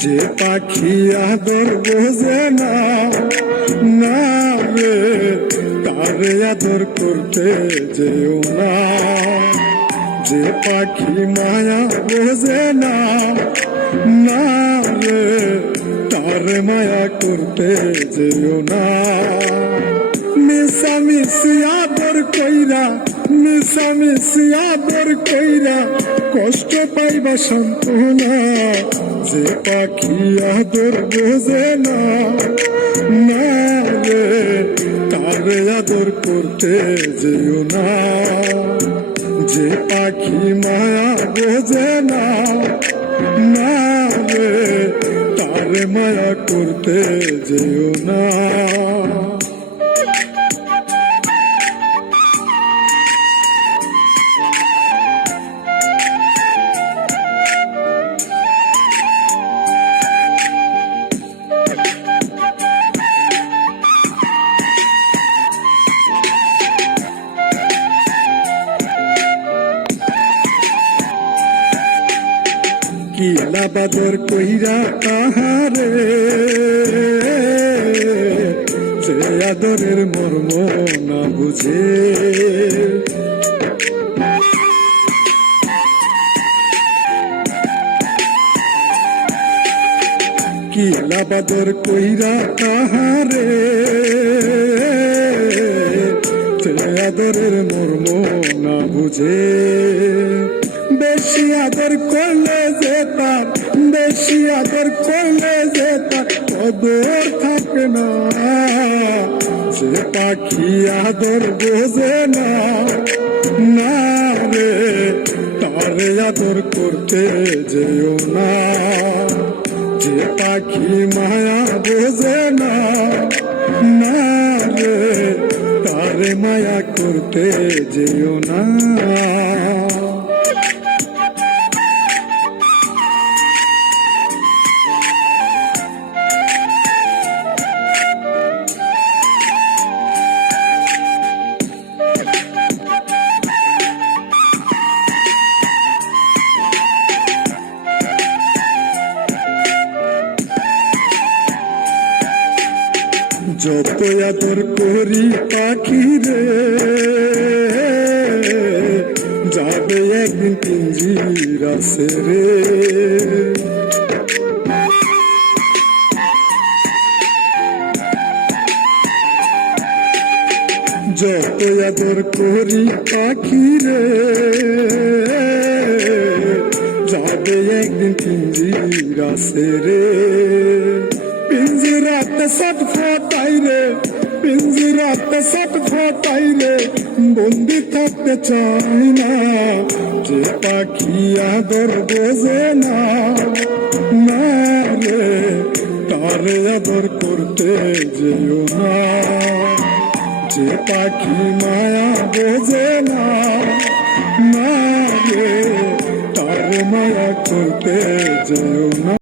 যে পাখি আদর বোঝে না, না রে তারে আদর করতে যেও না। যে পাখি মায়া বোঝে না, না রে তারে মায়া করতে যেও না। মিশামিশি আদর কইরা, মিশামিশি আদর কইরা কষ্ট পাইবা সান্ত্বনা। যে পাখি আদর বোঝে না, না রে তারে আদর করতে যেও না। যে পাখি মায়া বোঝে না, না রে তারে মায়া করতে যেও না। কিলা বাদর কইরা তাহারে, সে আদরের মর্ম না বুঝে। কিলা বাদর কইরা তাহারে, সে আদরের মর্ম না বুঝে। বেশি আদর করলে যে তার, বেশি আদর করলে যে তার কদর থাকে না। যে পাখি আদর বোঝে না, না রে তারে আদর করতে যেও না। যে পাখি মায়া বোঝে না, না রে তারে মায়া করতে যেও না। যত আদর করি পাখি রে, যাবে একদিন পিঞ্জিরা ছেড়ে। যত আদর করি পাখি রে, যাবে একদিন পিঞ্জিরা ছেড়ে। পিঞ্জিরাতে ছটফটাই রে, পিঞ্জিরাতে ছটফটাই রে, বন্দি থাকতে চাই না। যে পাখি আদর বোঝে না, না রে তারে আদর করতে যেও না। যে পাখি মায়া বোঝে না, না রে তারে মায়া করতে যেও না।